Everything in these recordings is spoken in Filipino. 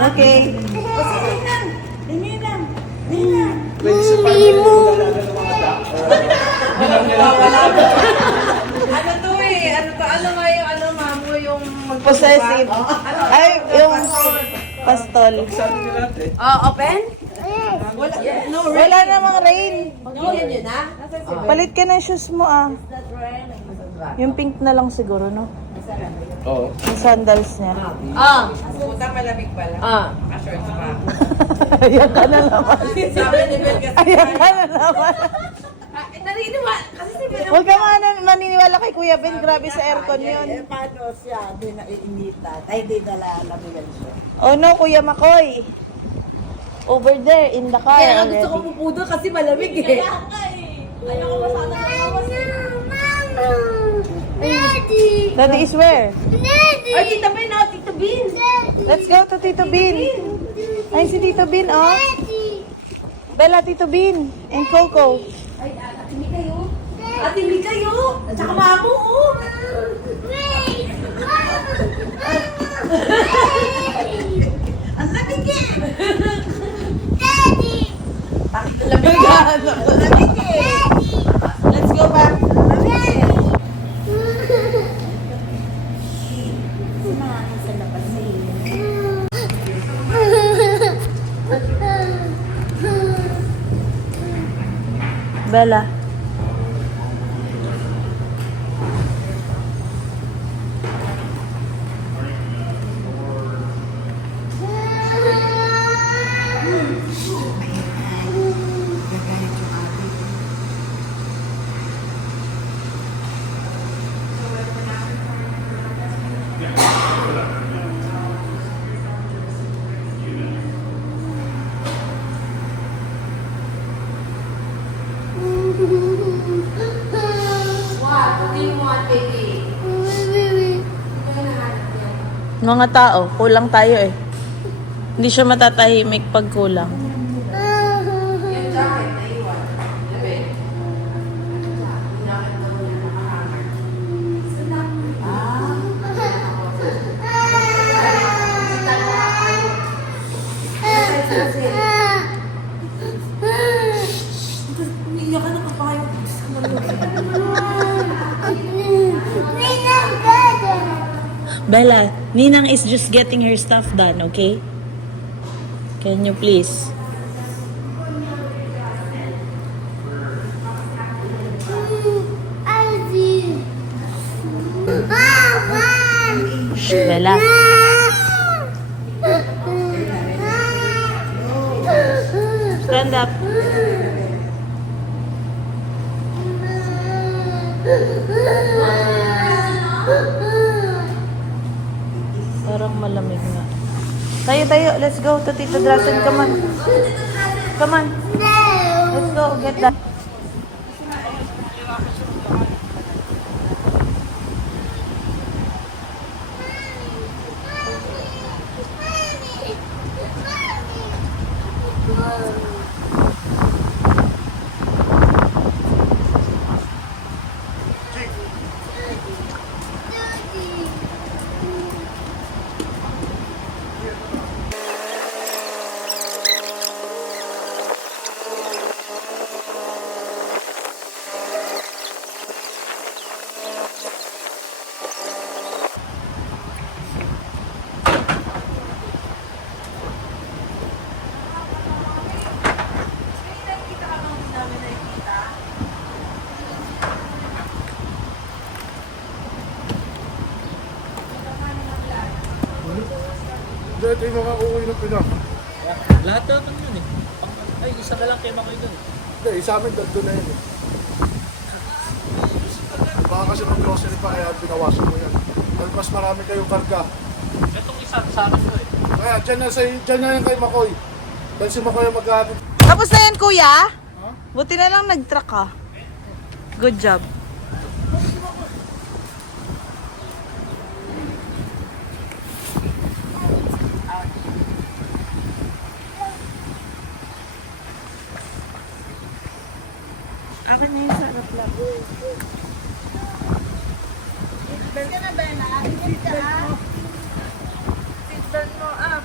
Okay. Ano to eh? Ano to? Ano nga yung ano, mamo yung Possessive. Ay, yung pastol. open? Wala, no, Wala namang rain. no, yun ha? Palit ka ng shoes mo ah. Yung pink na lang siguro, no? Oo. Yung sandals niya. Puta malamig pala. Shorts pa. Ayan ka na naman. Sabi ni Bel kasi. Ayan ka na naman. Nariniwa. Kasi si Bel. Huwag ka maniniwala kay Kuya Ben. Grabe sa aircon yun. Paano siya? Di na iinitan. Ay, di nalalabigan siya. Oh no, Kuya Makoy. Over there in the car Kaya nga gusto ko already. pupudo kasi malamig eh. Ayoko ba sana Daddy is where? Ay, Tita Ben, oh, Tita Ben. Let's go to Tito Bin. Ay, si Tito Bin, oh. Bella, Tito Bin. And Coco. Ay, Ate Mika yun. Ate Mika yun. At saka mamo, oh. Ang lamig eh. Bakit ang lamig ah? Ang lamig eh. Let's go back. Bella. Mga tao, kulang tayo eh. Hindi siya matatahimik pag kulang. Bella, Ninang is just getting her stuff done, okay? Can you please? Shh, Bella. Stand up. Parang malamig na. Tayo. Let's go to Tito Drasen. Come on. Come on. Let's go. Get that. Dito yung mga uuwi ng Pinak. Lahat naman yun eh. Ay, isa na lang kay Makoy doon. Hindi, sa amin doon na yun eh. Baka kasi mag-grocery pa kaya binawasan mo yan. Dahil mas marami kayong karga. Itong isa, sa akin to eh. Kaya dyan na yan kay Makoy. Dahil si Makoy ang maghahatid. Tapos na yan, Kuya? Buti na lang nag-truck ka. Good job. Akin na yung sarap lang. Bel ka na, Bella. Seatbelt mo. Seatbelt mo up.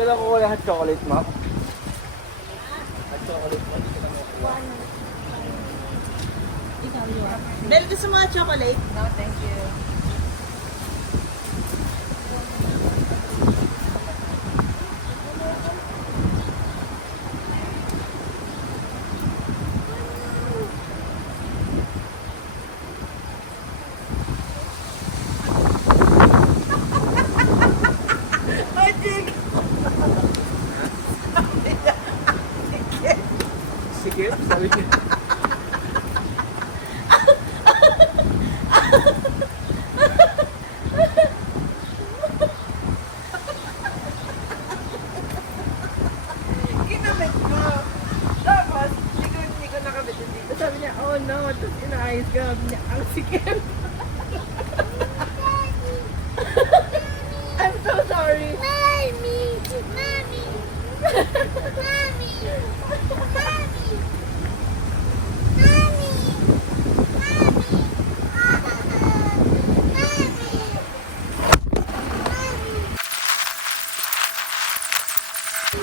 Kailan ko wala hot chocolate, ma'am? Hot chocolate, ma'am. Dito lang ako. Meron ka sa mga chocolate? No, thank you. Sige, sabi niya. Ginamit ko. Tapos, hindi ko nakabit dito. Sabi niya, oh no. Tapos inaayos ko. Sabi niya, ang sikip. I'm so sorry. Mommy! Mommy! Mommy! Mommy!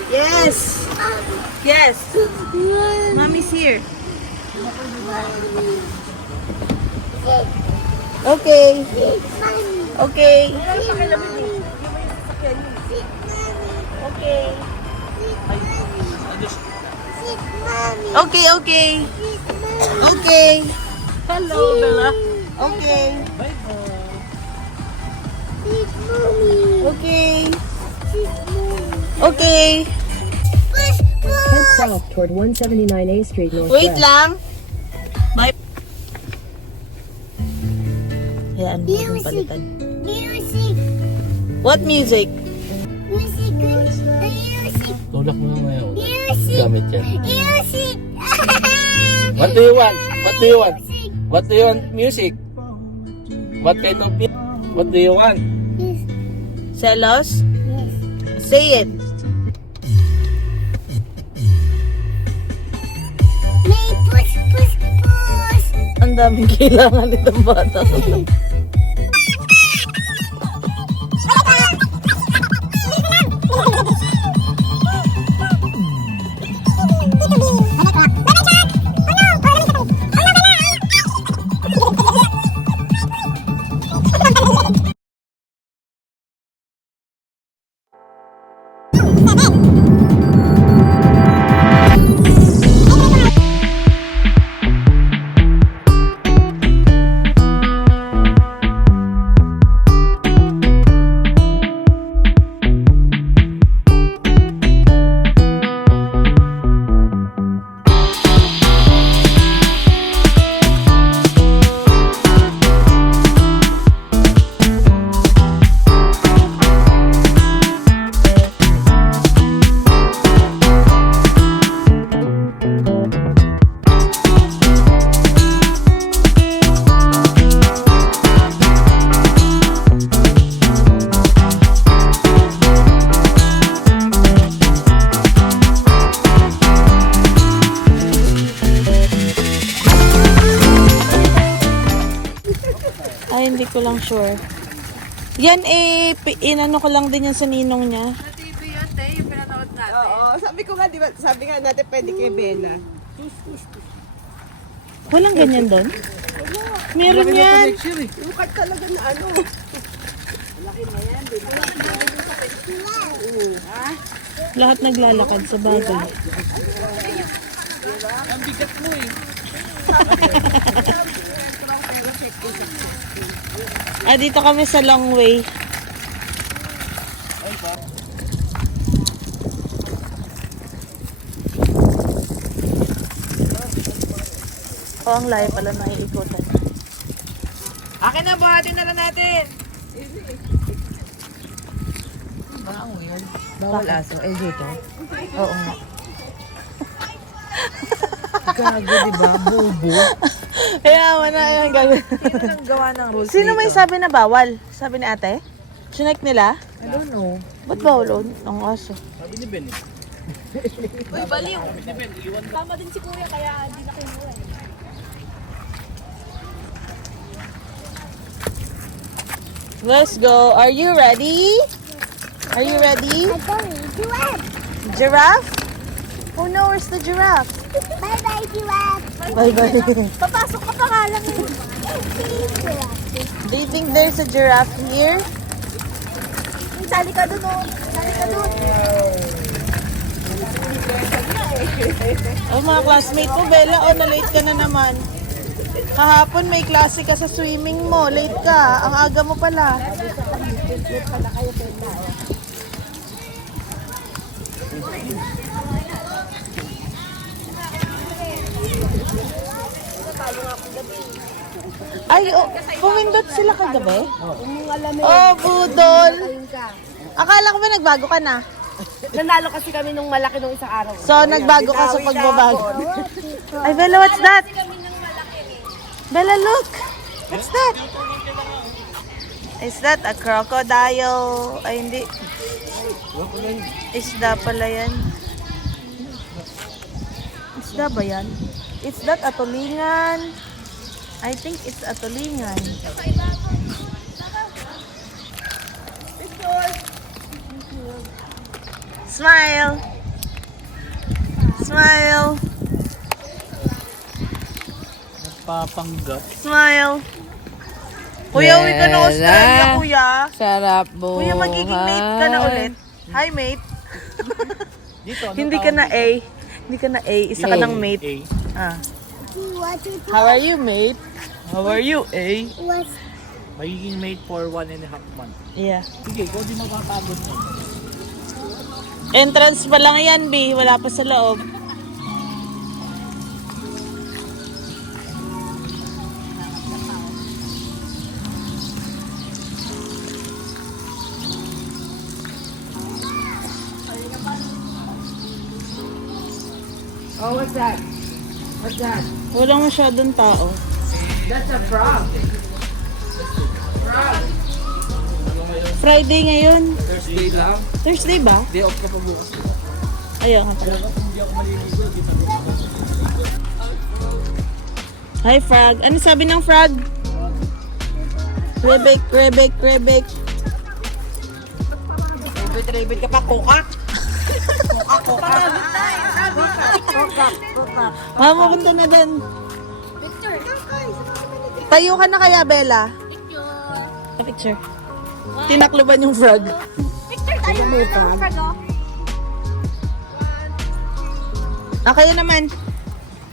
Yes! Yes! Mommy's here. Okay. Okay. Okay. Okay, okay. Okay. Hello, Bella. Okay. Okay. Okay. Head south toward 179A Street Northwest. Wait lang. Bye. Yan, yung palitan. Music! What music? Music! Music! Tulak mo nga ngayon. Music! Gamit yan. Music! What do you want? What do you want? What do you want? Music? What kind of music? What do you want? Celos? Say it. May push, push, push! Ang daming kailangan itong bata. Ay, hindi ko lang sure. Yan inano ko lang din yan sa ninong niya. Oo, sabi ko nga, di ba, sabi nga natin pwede kay Bella. Walang ganyan doon? Meron yan. Yung card talaga na ano. Lahat naglalakad sa bagay. Ang bigat mo eh. Dito kami sa long way. Ang layo pala na iikutan. Akin na, buhatin na lang natin. Bawal aso. Eh, dito. Oo nga. Gago, di ba? Bobo. Kaya wala yung gagawin. Sino nang gawa ng rules Sino may dito? sabi na bawal? Sabi ni ate? Chinek nila? I don't know. Ba't bawal ang aso? Sabi ni Ben eh. Uy, baliw. Tama din si Kuya, kaya di na kayo Let's go. Are you ready? Are you ready? I'm going to giraffe. Giraffe? Oh no, where's the giraffe? Bye-bye, giraffe. Bye-bye. Papasok ka pa nga lang eh. Do you think there's a giraffe here? Sali ka dun, oh. Sali ka dun. Oh, mga classmate ko, Bella, oh, na-late ka na naman. Kahapon may klase ka sa swimming mo. Late ka. Ang aga mo pala. Ay, oh, pumindot sila kagabi? Oh, budol. Akala ko ba nagbago ka na? Nanalo kasi kami nung malaki nung isang araw. So, nagbago ka sa pagbabago. Ay, Bella, what's that? Bella, look! What's that? Is that a crocodile? Ay, hindi. Isda pala yan. Isda ba yan? Is that a tulingan? I think it's a tulingan. Smile! Smile! Papanggap. Smile! Kuya, uwi ka na Australia, kuya. Sarap buhay. Kuya, magiging mate ka na ulit. Hi, mate. Hindi ka na A. Hindi ka na A. Isa ka ng mate. Ah. What to do? How are you, mate? How are you, A? What's Magiging mate for 1.5 months. Yeah. Sige, kung di makakabot mo. Entrance pa lang yan, B. Wala pa sa loob. Oh, what's that? What's that? Walang masyadong tao. That's a frog. Friday ngayon. Thursday lang. Thursday ba? Day off ka pa bukas. Ayaw nga pala. Hi, frog. Ano sabi ng frog? Rebek, rebek, rebek. Rebit ka pa, kukak. Mama, punta na din. Tayo ka na kaya, Bella? Picture. Tinakloban yung frog. picture tayo? Frog, oh. Ah, kayo naman.